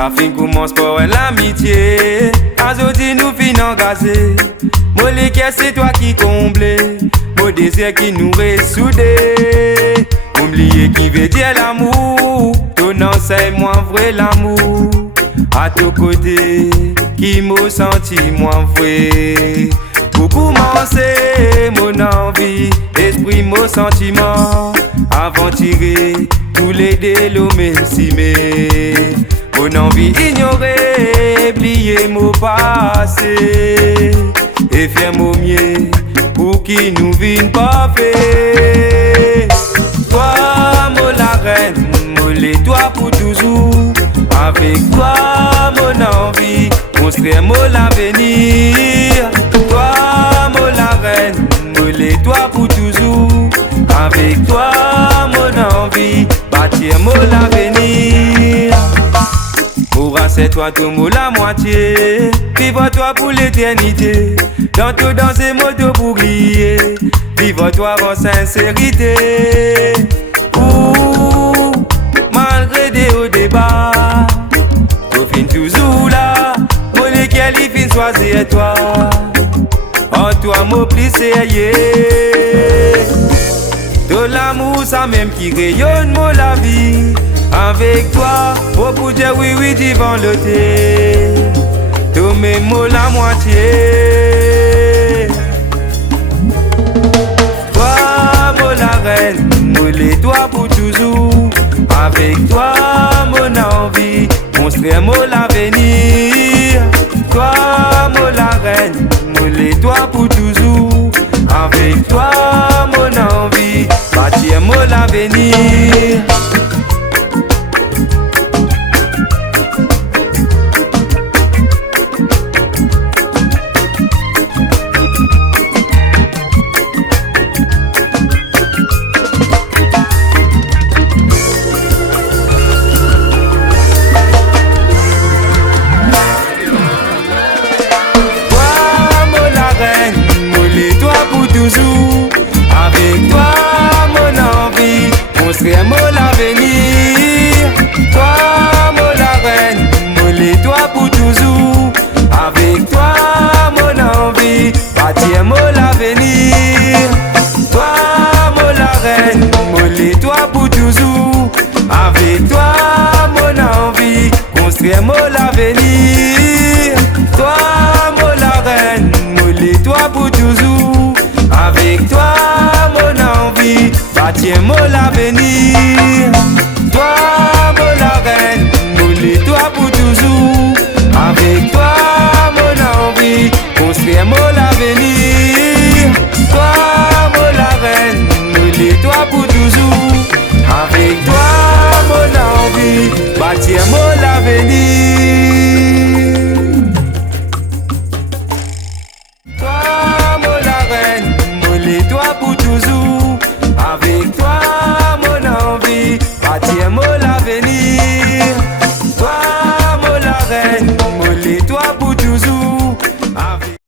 Ça fin commence pour l'amitié. Aujourd'hui nous fin engagés. Moi les caisses c'est toi qui comblé. Mon désir qui nous ressoudé. Oublier qui veut dire l'amour. Ton nom c'est moi vrai l'amour. À ton côté qui m'a senti moi vrai. Beaucoup m'en c'est mon envie. Esprit mon sentiment. Avant tirer tous les délos m'estimer. Mon envie ignorer, oublier mon passé et faire mon mieux pour qu'il nous vienne pas fait. Toi, mon la reine, mon toi pour toujours. Avec toi, mon envie, construire mon l'avenir. Toi, mon la reine, mon toi pour toujours. Avec toi, mon envie, bâtir mon l'avenir. C'est toi tout mot la moitié. Vive toi pour l'éternité. Dans tout dans ces mots pour griller. Vive toi en sincérité. Ouh, malgré des hauts débats, tu fin toujours là. Mon lesquels il fin choisir toi. En toi mon plus sérieux. De l'amour ça même qui rayonne mon la vie. Avec toi, pour dire oui, oui, devant le thé. Tous mes mots la moitié. Toi, mon la reine, moulez toi pour toujours. Avec toi, mon envie, construire mon l'avenir. Toi, mon la reine, moulez toi pour toujours. Avec toi, mon envie, bâtir mon l'avenir. Avec toi, mon envie, construire mon l'avenir. Toi, mon la reine, moulez-toi pour toujours. Avec toi, mon envie, bâtir mon l'avenir. Toi, mon la reine, moulez-toi pour toujours. Avec toi, mon envie, construire mon l'avenir. Toi, mon la reine, moulez-toi pour toujours. Avec toi, mon envie, bâtir mon l'avenir. Toi, mon la reine, moulez-toi pour toujours. Avec toi, mon envie, construire mon l'avenir. Toi, mon la reine, moulez-toi pour toujours. Avec toi, mon envie, bâtir mon l'avenir. Toi pour toujours, avec toi mon envie, bâtir mon l'avenir. Toi mon la reine,